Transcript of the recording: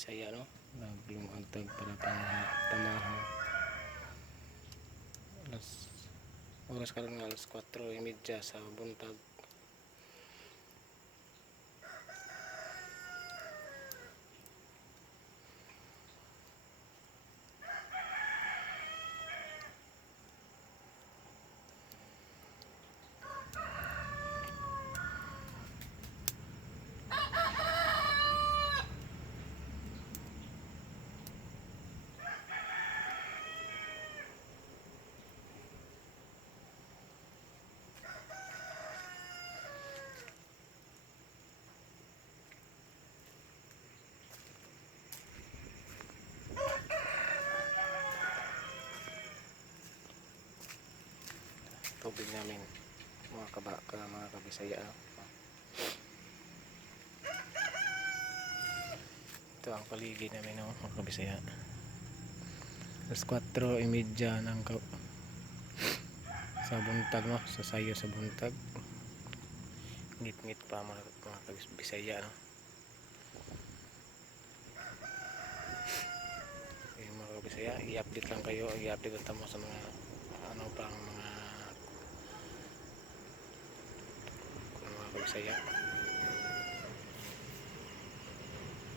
Bisaya, no? Naglumagtag para tamahaw. Oras karon nga alas 4:30 sa buntag. Tubig namin mga kabisaya, no? Ito ang paligid namin, no, mga kabisaya. Alas 4:30 ng sa buntag, no? Sa sayo sa buntag. Ngit-ngit pa mga kabisaya, no? Yung mga kabisaya, i-update lang kayo, i-update lang tamo sa mga ano pang mga kabisaya.